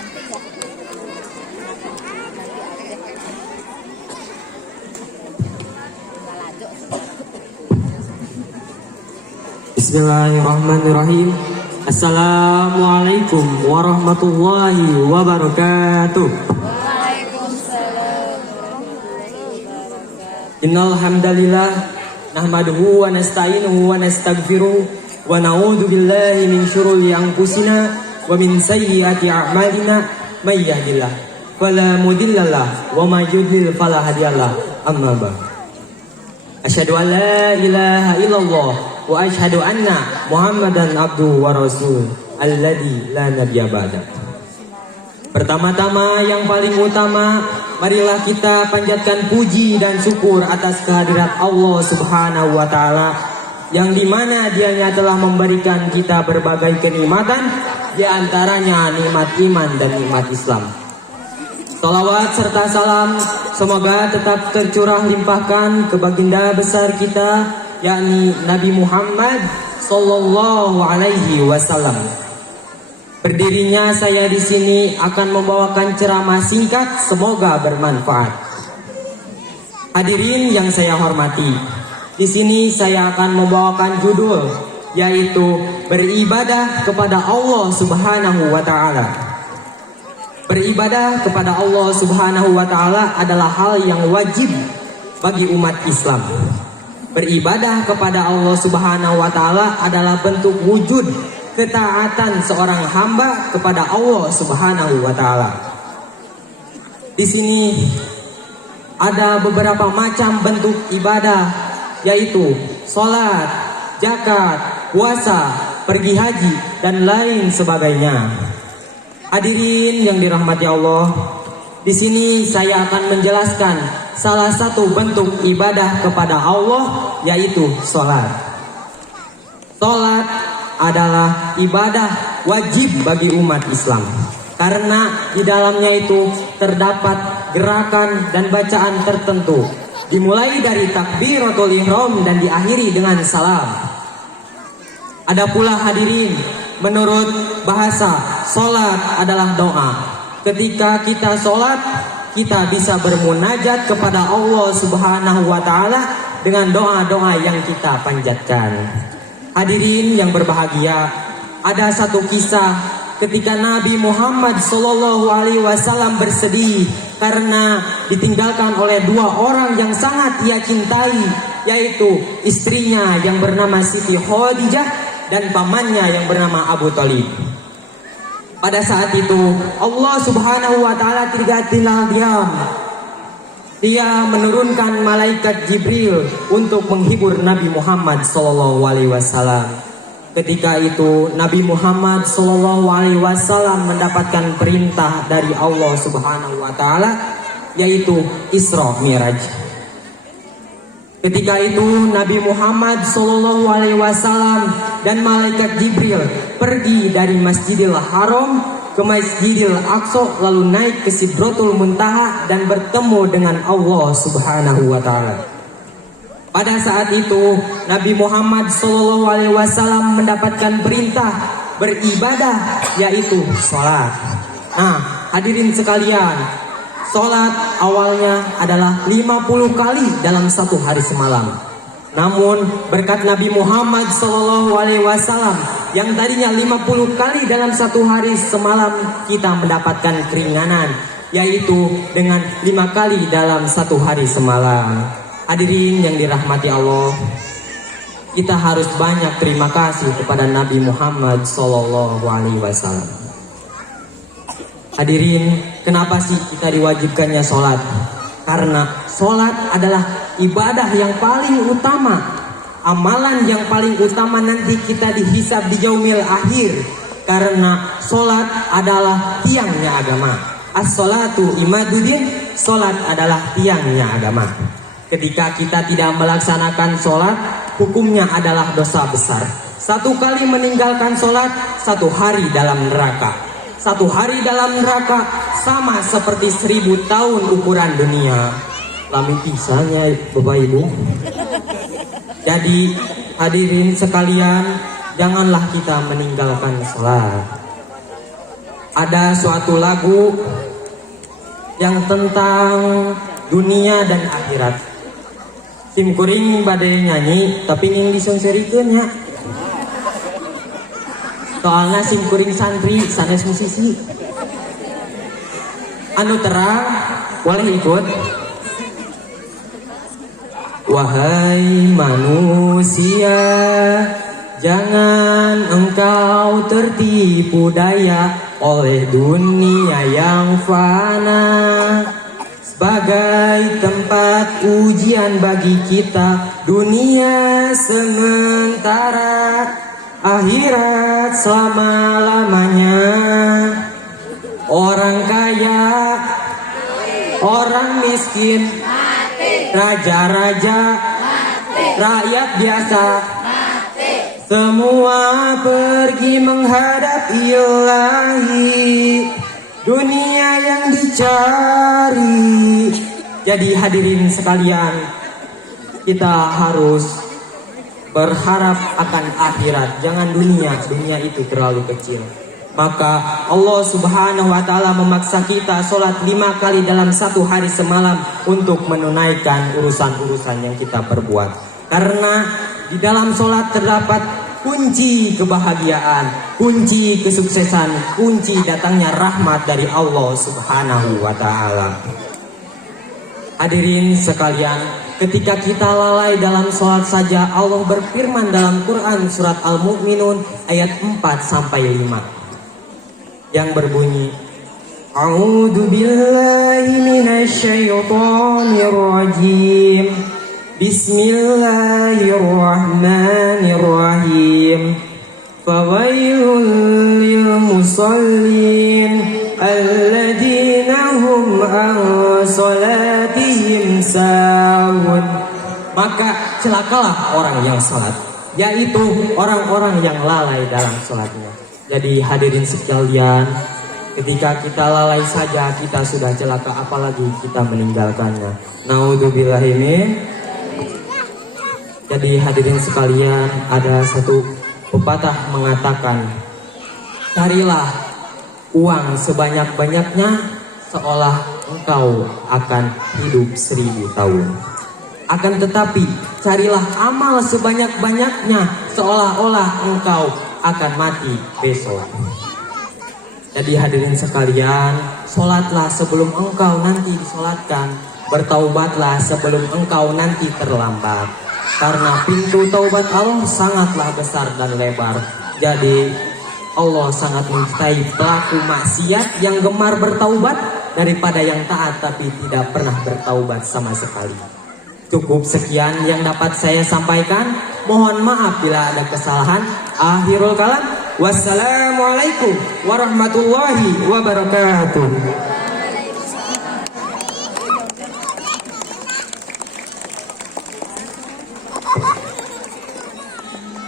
Bismillahirrahmanirrahim. Assalamualaikum warahmatullahi wabarakatuh. Waalaikumsalam warahmatullahi wabarakatuh. Innal hamdalillah nahmaduhu wa nasta'inuhu wa nastaghfiruh wa na'udzu billahi min syururi anfusina wa min sayyiati a'malina may yahdihillahu fala mudhillalah wa may yudlil fala hadiyalah. Amma ba'd. Asyhadu an la ilaha illallah wa asyhadu anna Muhammadan abduhu wa rasul alladzi la nabiyya ba'da. Pertama-tama yang paling utama, marilah kita panjatkan puji dan syukur atas kehadirat Allah Subhanahu wa taala yang dimana Dianya telah memberikan kita berbagai kenikmatan, di antaranya nikmat iman dan nikmat Islam. Salawat serta salam semoga tetap tercurah limpahkan ke baginda besar kita, yakni Nabi Muhammad sallallahu alaihi wasallam. Berdirinya saya di sini akan membawakan ceramah singkat, semoga bermanfaat. Hadirin yang saya hormati, di sini saya akan membawakan judul yaitu beribadah kepada Allah Subhanahu wa taala. Beribadah kepada Allah Subhanahu wa taala adalah hal yang wajib bagi umat Islam. Beribadah kepada Allah Subhanahu wa taala adalah bentuk wujud ketaatan seorang hamba kepada Allah Subhanahu wa taala. Di sini ada beberapa macam bentuk ibadah, yaitu salat, zakat, puasa, pergi haji dan lain sebagainya. Hadirin yang dirahmati Allah, di sini saya akan menjelaskan salah satu bentuk ibadah kepada Allah, yaitu salat. Salat adalah ibadah wajib bagi umat Islam karena di dalamnya itu terdapat gerakan dan bacaan tertentu, dimulai dari takbiratul ihram dan diakhiri dengan salam. Ada pula hadirin, menurut bahasa, salat adalah doa. Ketika kita salat, kita bisa bermunajat kepada Allah Subhanahu wa taala dengan doa-doa yang kita panjatkan. Hadirin yang berbahagia, ada satu kisah ketika Nabi Muhammad sallallahu alaihi wasallam bersedih karena ditinggalkan oleh dua orang yang sangat ia cintai, yaitu istrinya yang bernama Siti Khadijah dan pamannya yang bernama Abu Thalib. Pada saat itu Allah Subhanahu wa taala tidak tinggal diam. Dia menurunkan malaikat Jibril untuk menghibur Nabi Muhammad sallallahu alaihi wasallam. Ketika itu Nabi Muhammad sallallahu alaihi wasallam mendapatkan perintah dari Allah Subhanahu wa taala, yaitu Isra Mi'raj. Ketika itu Nabi Muhammad sallallahu alaihi wasallam dan malaikat Jibril pergi dari Masjidil Haram ke Masjidil Aqsa, lalu naik ke Sidratul Muntaha dan bertemu dengan Allah Subhanahu wa taala. Pada saat itu Nabi Muhammad sallallahu alaihi wasallam mendapatkan perintah beribadah, yaitu salat. Nah, hadirin sekalian, salat awalnya adalah 50 kali dalam satu hari semalam. Namun berkat Nabi Muhammad sallallahu alaihi wasallam yang tadinya 50 kali dalam satu hari semalam, kita mendapatkan keringanan, yaitu dengan 5 kali dalam satu hari semalam. Hadirin yang dirahmati Allah, kita harus banyak terima kasih kepada Nabi Muhammad sallallahu alaihi wasallam. Hadirin, kenapa sih kita diwajibkannya sholat? Karena sholat adalah ibadah yang paling utama, amalan yang paling utama nanti kita dihisab di yaumil akhir. Karena sholat adalah tiangnya agama. As-sholatu imaduddin, sholat adalah tiangnya agama. Ketika kita tidak melaksanakan sholat, hukumnya adalah dosa besar. 1 kali meninggalkan sholat, 1 hari dalam neraka. 1 hari dalam neraka sama seperti 1000 tahun ukuran dunia. Lami pisahnya Bapak Ibu. Jadi hadirin sekalian, janganlah kita meninggalkan sholat. ada suatu lagu yang tentang dunia dan akhirat. Sim kuring badai nyanyi tapi ingin disonserikan ya. Soalnya sim kuring santri sanes musisi. Anu terang boleh ikut. Wahai manusia, jangan engkau tertipu daya oleh dunia yang fana. Sebagai tempat ujian bagi kita, dunia sementara, akhirat selama-lamanya. Orang kaya, orang miskin, raja-raja, rakyat biasa, semua pergi menghadap Ilahi. Dunia yang dicari. Jadi hadirin sekalian, kita harus berharap akan akhirat. Jangan dunia itu terlalu kecil. Maka Allah Subhanahu wa ta'ala memaksa kita sholat 5 kali dalam 1 hari semalam untuk menunaikan urusan-urusan yang kita perbuat. Karena di dalam sholat terdapat kunci kebahagiaan, kunci kesuksesan, kunci datangnya rahmat dari Allah Subhanahu wa ta'ala. Hadirin sekalian, ketika kita lalai dalam sholat saja, Allah berfirman dalam Quran surat Al-Mu'minun ayat 4-5 yang berbunyi, A'udzu billahi minasyaitonir rajim. Bismillahirrahmanirrahim. Fawailul lil musallin alladzina hum an salatihim sahun. Maka celakalah orang yang salat, yaitu orang-orang yang lalai dalam salatnya. Jadi hadirin sekalian, ketika kita lalai saja kita sudah celaka, apalagi kita meninggalkannya. Naudzubillahi min. Jadi hadirin sekalian, ada satu pepatah mengatakan, carilah uang sebanyak-banyaknya seolah engkau akan hidup 1000 tahun. Akan tetapi carilah amal sebanyak-banyaknya seolah-olah engkau akan mati besok. Jadi hadirin sekalian, sholatlah sebelum engkau nanti disolatkan, bertaubatlah sebelum engkau nanti terlambat. Karena pintu taubat Allah sangatlah besar dan lebar. Jadi Allah sangat mencintai pelaku maksiat yang gemar bertaubat daripada yang taat tapi tidak pernah bertaubat sama sekali. Cukup sekian yang dapat saya sampaikan. Mohon maaf bila ada kesalahan. Akhirul kalam. Wassalamualaikum warahmatullahi wabarakatuh.